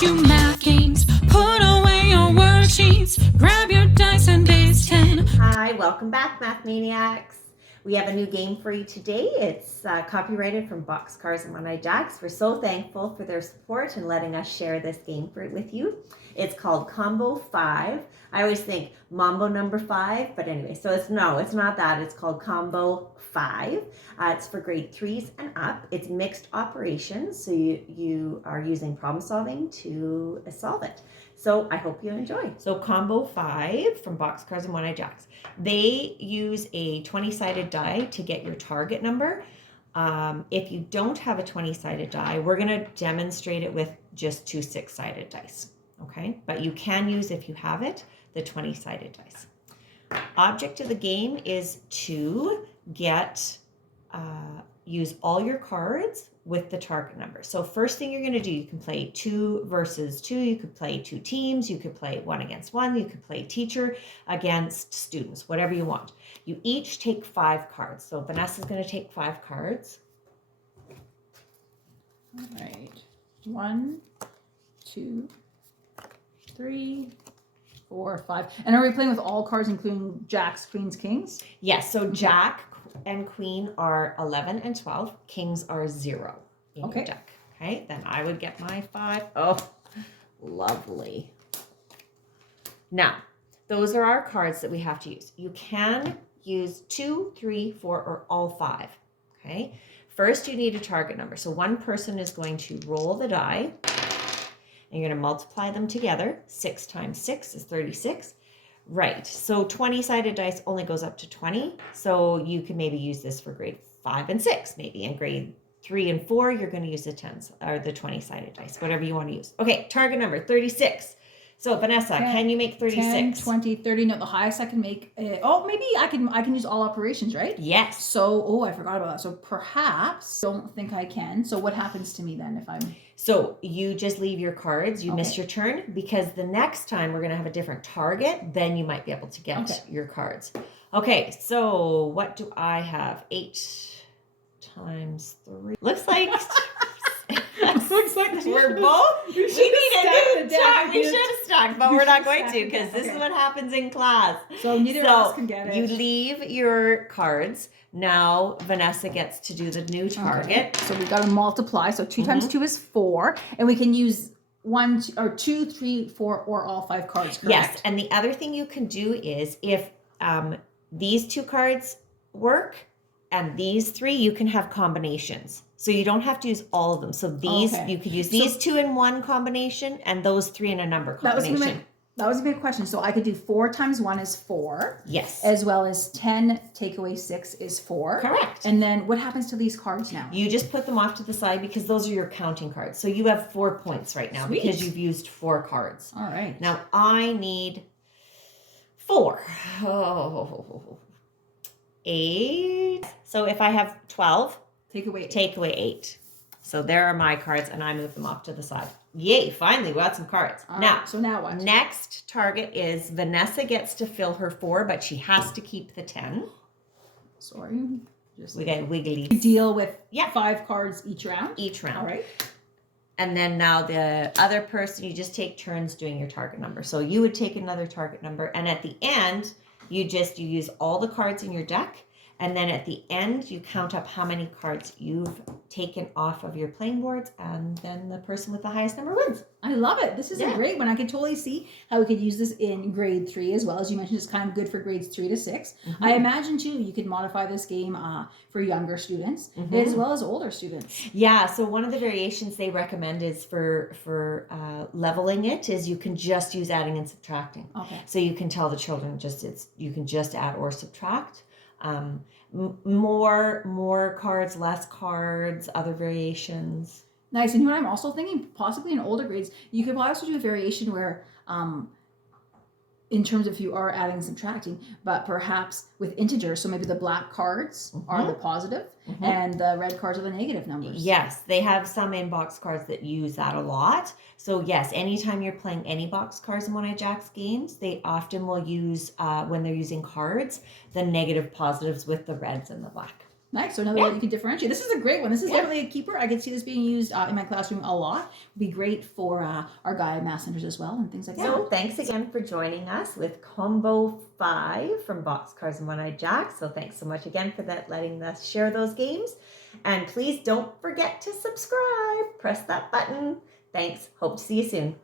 teach you math games. Put away your worksheets. Grab your dice and base 10. Hi, welcome back, Math Maniacs. We have a new game for you today. It's copyrighted from Boxcars and One-Eyed Jacks. We're so thankful for their support and letting us share this game with you. It's called Combo 5. I always think Mambo number 5, but anyway, so it's not that. It's called Combo 5. It's for grade 3s and up. It's mixed operations, so you are using problem solving to solve it. So I hope you enjoy. So Combo 5 from Boxcars and One-Eyed Jacks. They use a 20-sided die to get your target number. If you don't have a 20-sided die, we're going to demonstrate it with just 2 6-sided dice. Okay, but you can use, if you have it, the 20-sided dice. Object of the game is to use all your cards with the target number. So first thing you're going to do, you can play 2 versus 2. You could play 2 teams. You could play 1 against 1. You could play teacher against students, whatever you want. You each take 5 cards. So Vanessa's going to take 5 cards. All right. 1, 2, 3, 4, 5. And are we playing with all cards, including jacks, queens, kings? Yes. So Jack and Queen are 11 and 12. Kings are 0 in your deck. Okay. Then I would get my 5. Oh, lovely. Now, those are our cards that we have to use. You can use 2, 3, 4, or all 5. Okay. First, you need a target number. So one person is going to roll the die. And you're going to multiply them together. 6 times 6 is 36. Right. So 20-sided dice only goes up to 20. So you can maybe use this for grade 5 and 6. Maybe in grade 3 and 4, you're going to use the 10s or the 20-sided dice, whatever you want to use. Okay. Target number 36. So Vanessa, can you make 36? 10, 20, 30. No, the highest I can make. Maybe I can use all operations, right? Yes. So, I forgot about that. So perhaps, don't think I can. So what happens to me then if I'm... So you just leave your cards. You miss your turn because the next time we're going to have a different target. Then you might be able to get your cards. Okay. So what do I have? 8 times 3. Looks like... Looks like we're both. We should have stacked, but we're not going to because this is what happens in class. So neither of us can get it. You leave your cards. Now Vanessa gets to do the new target. So we got to multiply. So 2 times 2 is 4, and we can use 1 or 2, 3, 4, or all 5 cards. Correct? Yes, and the other thing you can do is if these 2 cards work and these 3, you can have combinations. So you don't have to use all of them. So these, you could use these 2 in one combination and those 3 in a number combination. That was a good question. So I could do 4 times 1 is 4. Yes. As well as 10 take away 6 is 4. Correct. And then what happens to these cards now? You just put them off to the side because those are your counting cards. So you have 4 points right now because you've used 4 cards. All right. Now I need 4. 8. So if I have 12, take away 8. So there are my cards, and I move them off to the side. Yay, finally, we got some cards. So now what? Next target is Vanessa gets to fill her 4, but she has to keep the 10. Sorry. We got wiggly. Deal with 5 cards each round? Each round. All right. And then now the other person, you just take turns doing your target number. So you would take another target number, and at the end, you use all the cards in your deck. And then at the end, you count up how many cards you've taken off of your playing boards, and then the person with the highest number wins. I love it. This is a great one. I can totally see how we could use this in grade 3 as well. As you mentioned, it's kind of good for grades 3 to 6. I imagine, too, you could modify this game for younger students as well as older students. Yeah, so one of the variations they recommend is for leveling it is you can just use adding and subtracting. Okay. So you can tell the children you can just add or subtract. More cards, less cards, other variations. Nice. And you know what I'm also thinking? Possibly in older grades, you could also do a variation where in terms of if you are adding and subtracting, but perhaps with integers. So maybe the black cards are the positive and the red cards are the negative numbers. Yes, they have some inbox cards that use that a lot. So yes, anytime you're playing any Boxcars and One-Eyed Jacks games, they often will use, when they're using cards, the negative positives with the reds and the black. Nice. So another way you can differentiate. This is a great one. This is definitely a keeper. I could see this being used in my classroom a lot. Be great for our Gaia Math Centers as well and things like that. So thanks again for joining us with Combo 5 from Boxcars and One-Eyed Jacks. So thanks so much again for that, letting us share those games. And please don't forget to subscribe. Press that button. Thanks. Hope to see you soon.